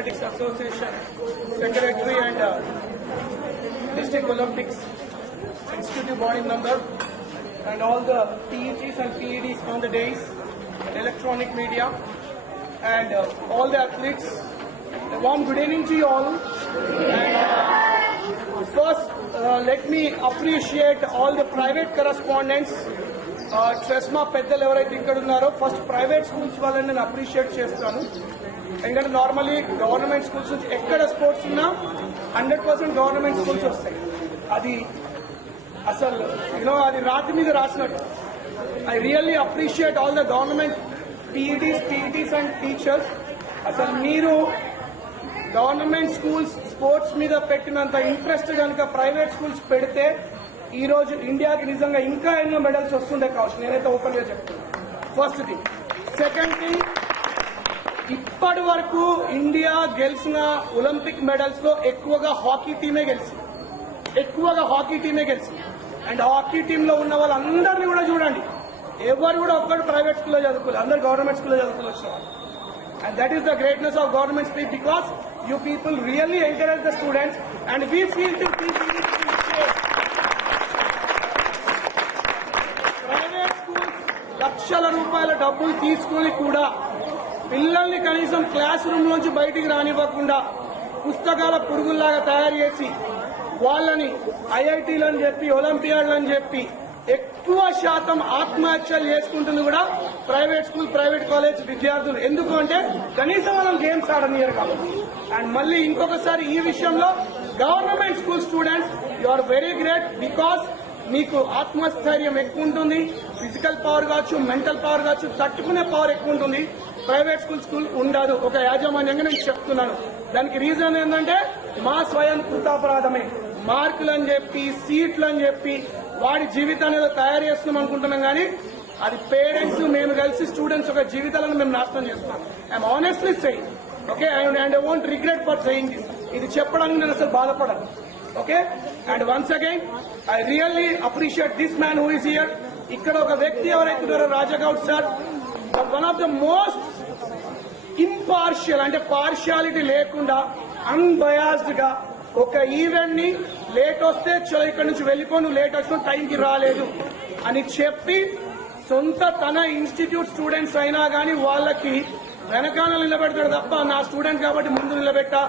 Athletics Association Secretary and District Olympics Executive Body Member, and all the PETs and PEDs on the days, electronic media, and all the athletes. A warm good evening to you all. And first, let me appreciate all the private correspondents. ట్రెస్మా పెద్దలు ఎవరైతే ఇక్కడ ఉన్నారో first private schools వాళ్ళని నేను appreciate చేస్తాను. ఎందుకంటే normally government schools నుంచి ఎక్కడ స్పోర్ట్స్ ఉన్నా 100% గవర్నమెంట్ స్కూల్స్ వస్తాయి. అది అసలు అది రాతి మీద రాసినట్టు. I really appreciate all the government PETs and teachers. అసలు మీరు గవర్నమెంట్ స్కూల్స్ స్పోర్ట్స్ మీద పెట్టినంత ఇంట్రెస్ట్ కనుక ప్రైవేట్ స్కూల్స్ పెడితే ఈ రోజు ఇండియాకి నిజంగా ఇంకా ఎన్నో మెడల్స్ వస్తుండే కావచ్చు. నేనైతే ఓపెన్ గా చెప్తాను. First thing. సెకండ్ థింగ్, ఇప్పటి వరకు ఇండియా గెలిచిన ఒలింపిక్ మెడల్స్ లో ఎక్కువగా హాకీ టీమే గెలిచింది. అండ్ హాకీ టీమ్ లో ఉన్న వాళ్ళందరినీ కూడా చూడండి, ఎవరు కూడా ఒక్కడు ప్రైవేట్ స్కూల్లో చదువుకోలేదు, అందరు గవర్నమెంట్ స్కూల్లో చదువుకుని వచ్చిన వాళ్ళు. And that is the greatness of government speech, because you people really encourage the students, and we feel this private schools లక్షల రూపాయల డబ్బులు తీసుకుని కూడా పిల్లల్ని కనీసం క్లాస్ రూమ్ నుంచి బయటికి రానివ్వకుండా పుస్తకాల పురుగుల్లాగా తయారు చేసి వాళ్ళని ఐఐటీలని చెప్పి ఒలింపియాడ్లని చెప్పి ఎక్కువ శాతం ఆత్మహత్యలు చేసుకుంటుంది కూడా ప్రైవేట్ స్కూల్, ప్రైవేట్ కాలేజ్ విద్యార్థులు. ఎందుకు అంటే కనీసం మనం గేమ్స్ ఆడనియరు కాబట్టి. అండ్ మళ్ళీ ఇంకొకసారి ఈ విషయంలో government school students, you are very great, because మీకు ఆత్మస్థైర్యం ఎక్కువ ఉంటుంది, ఫిజికల్ పవర్ కావచ్చు, మెంటల్ పవర్ కావచ్చు, తట్టుకునే పవర్ ఎక్కువ ఉంటుంది. ప్రైవేట్ స్కూల్ ఉండదు. ఒక యాజమాన్యంగా నేను చెప్తున్నాను. దానికి రీజన్ ఏంటంటే మా స్వయం కృతాపరాధమే. మార్కులు అని చెప్పి, సీట్లు అని చెప్పి వాడి జీవితాన్ని ఏదో తయారు చేస్తున్నాం అనుకుంటున్నాం, కానీ అది పేరెంట్స్ మేము కలిసి స్టూడెంట్స్ ఒక జీవితాలను మేము నాశనం చేస్తున్నాం. I'm honestly saying, okay, and I won't regret for saying this. ఇది చెప్పడానికి నేను అసలు బాధపడను. Okay, and once again I really appreciate this man who is here. ఇక్కడ ఒక వ్యక్తి ఎవరైతే ఉన్నారో Raja Goud sir, one of the most impartial, అంటే పార్షియాలిటీ లేకుండా అన్బయాస్డ్ గా ఒక ఈవెంట్ ని లేట్ వస్తే చలో ఇక్కడ నుంచి వెళ్ళిపో, నువ్వు లేట్ వచ్చిన టైంకి రాలేదు అని చెప్పి సొంత తన ఇన్స్టిట్యూట్ స్టూడెంట్స్ అయినా కానీ వాళ్ళకి వెనకాల నిలబెడతాడు తప్ప నా స్టూడెంట్ కాబట్టి ముందు నిలబెట్టా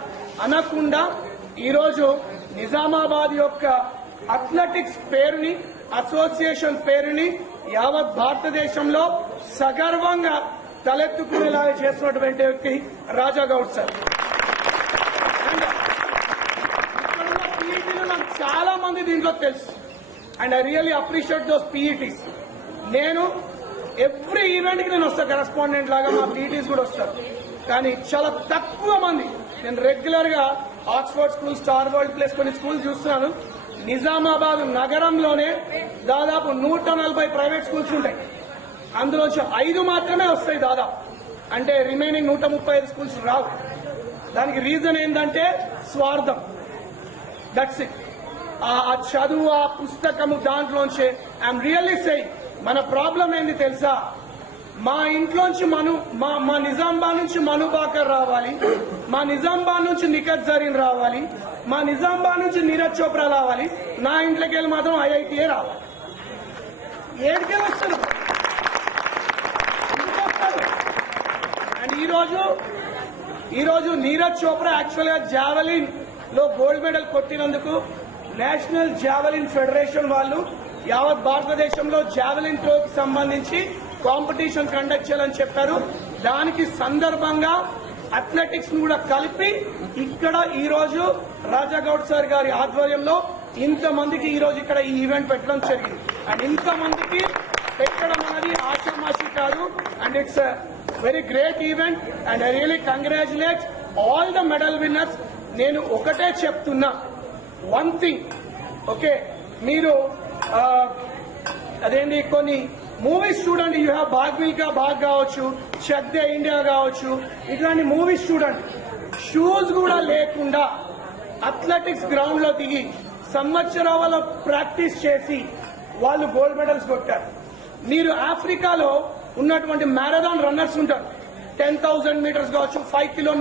అనకుండా ఈరోజు నిజామాబాద్ యొక్క అథ్లెటిక్స్ పేరుని, అసోసియేషన్ పేరుని యావత్ భారతదేశంలో సగర్వంగా తలెత్తుకునేలాగా చేస్తున్నటువంటి వ్యక్తి రాజాగౌడ్ సార్. చాలా మంది దీంట్లో తెలుసు, and I really appreciate those PETs. నేను ఎవ్రీ ఈవెంట్ కి నేను వస్తా కరెస్పాండెంట్ లాగా, మా పీఈటీస్ కూడా వస్తారు, కానీ చాలా తక్కువ మంది. నేను రెగ్యులర్ గా Oxford school, star world place కొన్ని స్కూల్స్ చూస్తున్నాను. నిజామాబాద్ నగరంలోనే దాదాపు 140 ప్రైవేట్ స్కూల్స్ ఉంటాయి. అందులోంచి 5 మాత్రమే వస్తాయి దాదాపు. అంటే రిమైనింగ్ 135 స్కూల్స్ రావు. దానికి రీజన్ ఏంటంటే స్వార్థం. That's it. ఆ చదువు, ఆ పుస్తకము దాంట్లోంచే. ఐఎమ్ రియల్లీ సెయింగ్, మన ప్రాబ్లం ఏంది తెలుసా? మా ఇంట్లోంచి మా నిజామాబాద్ నుంచి మను బాకర్ రావాలి, మా నిజామాబాద్ నుంచి నిఖత్ జరీన్ రావాలి, మా నిజామాబాద్ నుంచి నీరజ్ చోప్రా రావాలి, నా ఇంట్లోకి వెళ్ళి మాత్రం ఐఐటీఏ రావాలి. ఏడికెళ్ళి వస్తారు? అండ్ ఈరోజు నీరజ్ చోప్రా యాక్చువల్ గా జావెలిన్ లో గోల్డ్ మెడల్ కొట్టినందుకు నేషనల్ జావెలిన్ ఫెడరేషన్ వాళ్ళు యావత్ భారతదేశంలో జావెలిన్ త్రోకి సంబంధించి కాంపిటీషన్ కండక్ట్ చేయాలని చెప్పారు. దానికి సందర్భంగా అథ్లెటిక్స్ ను కూడా కలిపి ఇక్కడ ఈ రోజు రాజాగౌడ్ సార్ గారి ఆధ్వర్యంలో ఇంతమందికి ఈ రోజు ఇక్కడ ఈ ఈవెంట్ పెట్టడం జరిగింది. అండ్ ఇంతమందికి పెట్టడం అనేది ఆషామాషి కాదు, and it's very great event. And I really congratulate all the medal winners. నేను ఒకటే చెప్తున్నా, వన్ థింగ్, ఓకే, మీరు అదేంటి కొన్ని మూవీస్ చూడండి. యూ హ్యావ్ భాగ్ మిల్కా భాగ్ కావచ్చు, చెక్ దే ఇండియా కావచ్చు, ఇట్లాంటి మూవీస్ చూడండి. షూస్ కూడా లేకుండా అథ్లెటిక్స్ గ్రౌండ్ లో దిగి సంవత్సరాల ప్రాక్టీస్ చేసి వాళ్ళు గోల్డ్ మెడల్స్ కొట్టారు. మీరు ఆఫ్రికాలో ఉన్నటువంటి మ్యారథాన్ రన్నర్స్ ఉంటారు, 10,000 మీటర్స్ కావచ్చు, 5 కిలోమీటర్స్